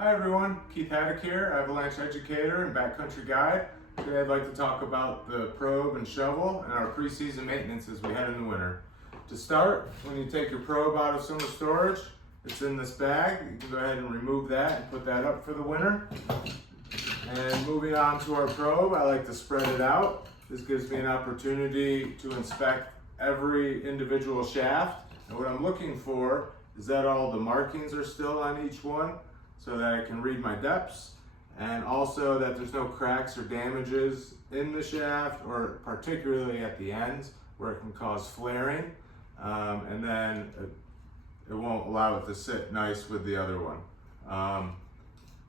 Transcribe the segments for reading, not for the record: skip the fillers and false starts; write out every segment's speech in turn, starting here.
Hi everyone, Keith Haddock here, avalanche educator and backcountry guide. Today I'd like to talk about the probe and shovel and our pre-season maintenance as we head in the winter. To start, when you take your probe out of summer storage, it's in this bag. You can go ahead and remove that and put that up for the winter. And moving on to our probe, I like to spread it out. This gives me an opportunity to inspect every individual shaft. And what I'm looking for is that all the markings are still on each one, so that I can read my depths, and also that there's no cracks or damages in the shaft, or particularly at the ends where it can cause flaring, and then it won't allow it to sit nice with the other one.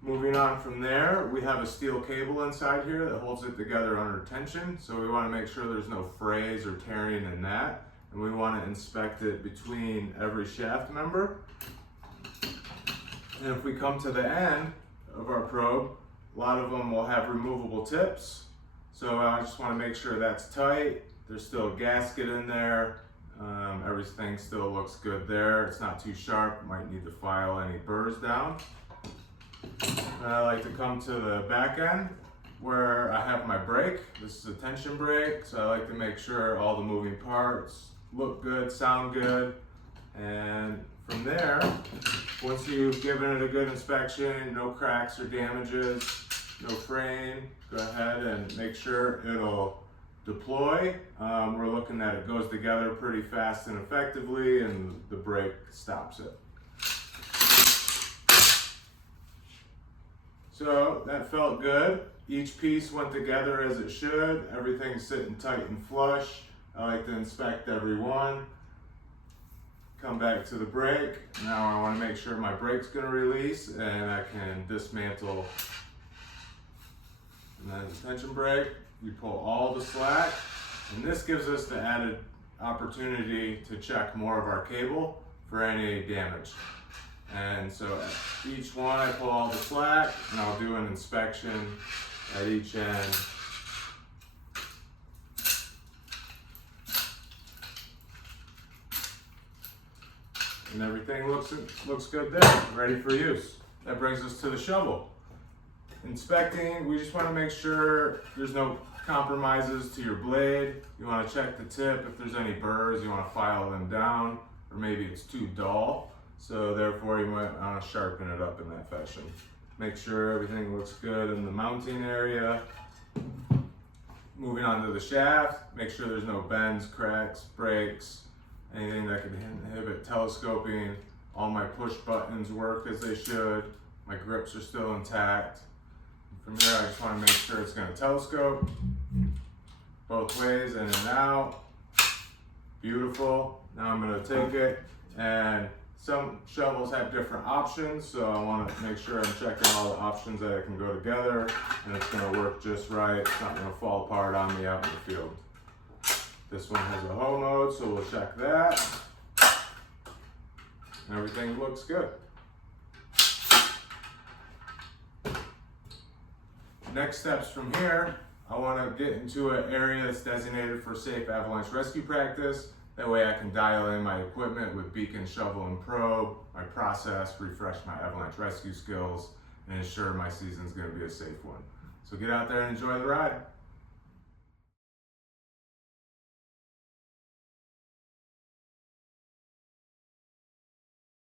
Moving on from there, we have a steel cable inside here that holds it together under tension, so we want to make sure there's no frays or tearing in that, and we want to inspect it between every shaft member. And if we come to the end of our probe, a lot of them will have removable tips. So I just want to make sure that's tight. There's still a gasket in there. Everything still looks good there. It's not too sharp. Might need to file any burrs down. And I like to come to the back end where I have my brake. This is a tension brake, so I like to make sure all the moving parts look good, sound good. And from there, once you've given it a good inspection, no cracks or damages, no fraying, go ahead and make sure it'll deploy. We're looking that it goes together pretty fast and effectively, and the brake stops it. So that felt good. Each piece went together as it should. Everything's sitting tight and flush. I like to inspect every one. Come back to the brake. Now I want to make sure my brake's going to release and I can dismantle. And then the tension brake, you pull all the slack, and this gives us the added opportunity to check more of our cable for any damage. And so at each one I pull all the slack and I'll do an inspection at each end. And everything looks good there, ready for use. That brings us to the shovel. Inspecting, we just want to make sure there's no compromises to your blade. You want to check the tip. If there's any burrs, you want to file them down, or maybe it's too dull. So therefore you might want to sharpen it up in that fashion. Make sure everything looks good in the mounting area. Moving on to the shaft, make sure there's no bends, cracks, breaks, anything that could inhibit telescoping. All my push buttons work as they should. My grips are still intact. From here, I just want to make sure it's going to telescope both ways, in and out. Beautiful. Now I'm going to take it, and some shovels have different options, so I want to make sure I'm checking all the options that it can go together, and it's going to work just right. It's not going to fall apart on me out in the field. This one has a hoe mode, so we'll check that. And everything looks good. Next steps from here, I want to get into an area that's designated for safe avalanche rescue practice. That way I can dial in my equipment with beacon, shovel, and probe, my process, refresh my avalanche rescue skills, and ensure my season's going to be a safe one. So get out there and enjoy the ride.